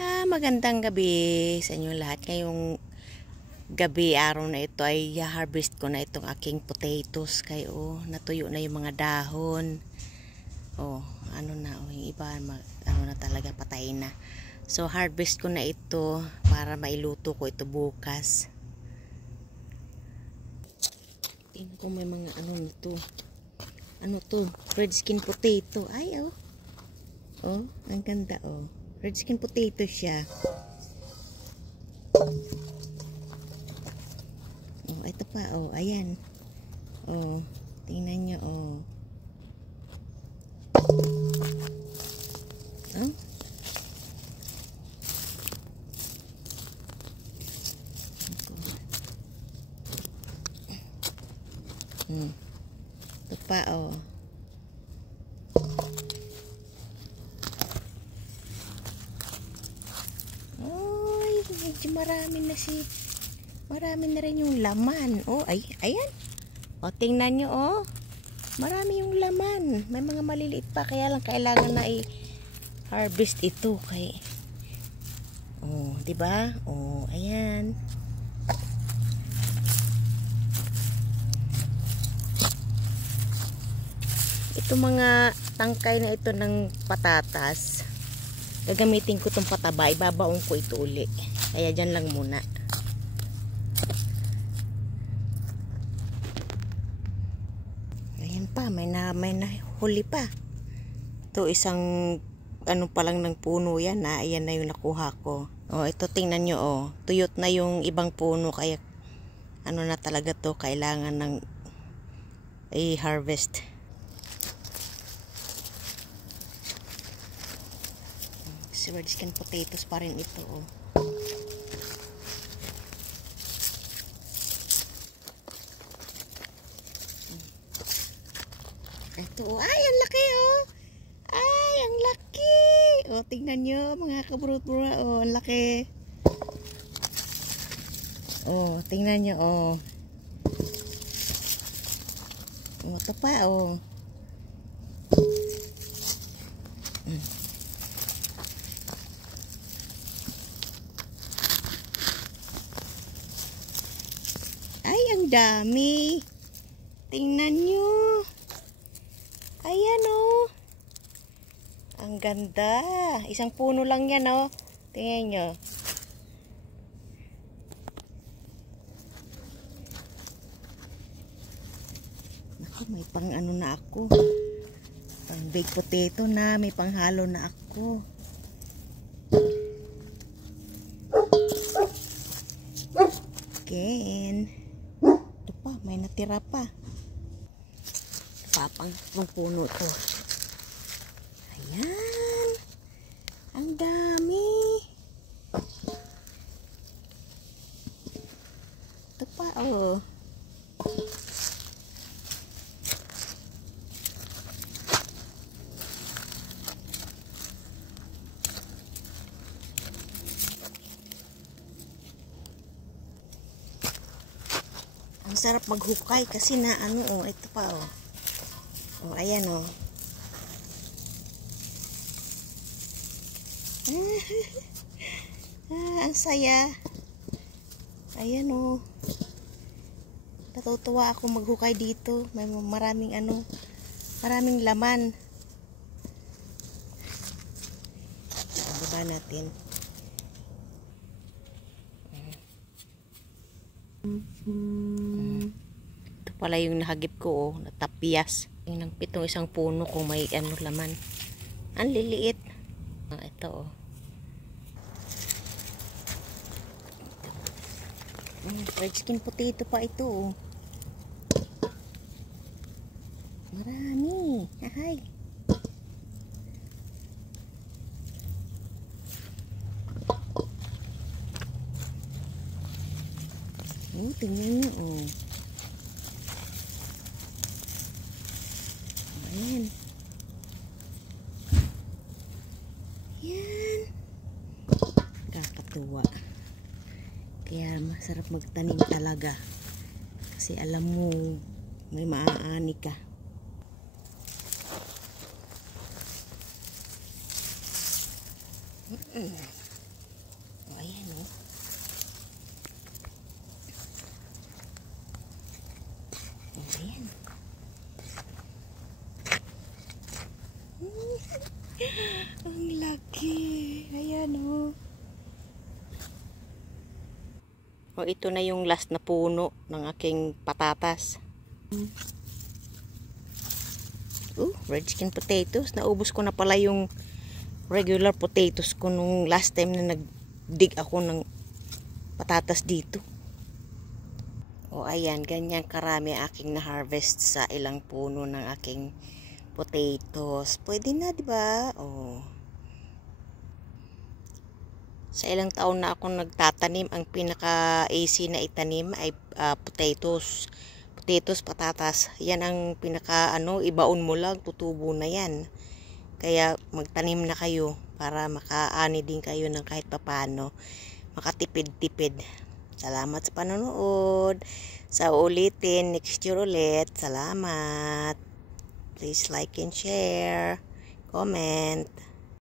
Magandang gabi sa inyo lahat. Ngayong gabi, araw na ito ay harvest ko na itong aking potatoes. Kayo, natuyo na yung mga dahon. Ano na, yung iba, ano na talaga, patay na. So, harvest ko na ito para mailuto ko ito bukas. Tingnan ko may mga ano na to. Ano to? Red skin potato. Ay, ang ganda, red skin potato siya. Ito pa, ayan. Tingnan nyo, Ito pa, medyo marami na rin yung laman. Ayan. Tingnan nyo, marami yung laman. May mga maliliit pa, kaya lang kailangan na i-harvest ito kay diba? Ayan. Ito mga tangkay na ito ng patatas, gagamitin ko itong pataba, ibabaon ko ito uli. Kaya dyan lang muna. Ayan pa, may nahuli pa. Ito isang ano pa lang ng puno yan, ayan na yung nakuha ko. Ito tingnan nyo, tuyot na yung ibang puno, kaya ano na talaga to, kailangan ng i-harvest. Red skin potatoes pa rin ito, Ito, ay, ang laki, Ay, ang laki. Tingnan nyo, mga kabrut-brura, ang laki. Tingnan nyo, ito pa, Ay, ang dami. Tingnan nyo. Ayan, ang ganda. Isang puno lang yan, Tingnan nyo. Naku, may pang ano na ako. Pang baked potato na. May panghalo na ako. Again. Ito pa, may natira pa. Pang puno to. Ayan. Ang dami. Ito pa, Ang sarap maghukay kasi na ito pa, ayan, ang saya. Ayan, natutuwa ako maghukay dito. May maraming maraming laman. Baba natin. Ito pala yung nahagip ko, natapiyas. Yung pitong isang puno kung may laman. Ang liliit. Ito, red skin potato pa ito, marami. Ahay. Tingnan nyo, ayan. Yan. Kakatuwa. Kaya masarap magtanim talaga. Kasi alam mo, may maaani ka. ayan o. Ayan. Ang laki. Ayan o. O, ito na yung last na puno ng aking patatas. Red skin potatoes. Naubos ko na pala yung regular potatoes ko nung last time na nag-dig ako ng patatas dito. O, ayan. Ganyan karami aking na-harvest sa ilang puno ng aking potatoes. Pwede na, di ba? O. Sa ilang taon na ako nagtatanim, ang pinaka-easy na itanim ay potatoes. Potatoes, patatas. Yan ang ibaon mo lang, tutubo na yan. Kaya magtanim na kayo para makaani din kayo ng kahit papano. Makatipid-tipid. Salamat sa panonood. Sa ulitin, next year ulit. Salamat. Please like and share. Comment.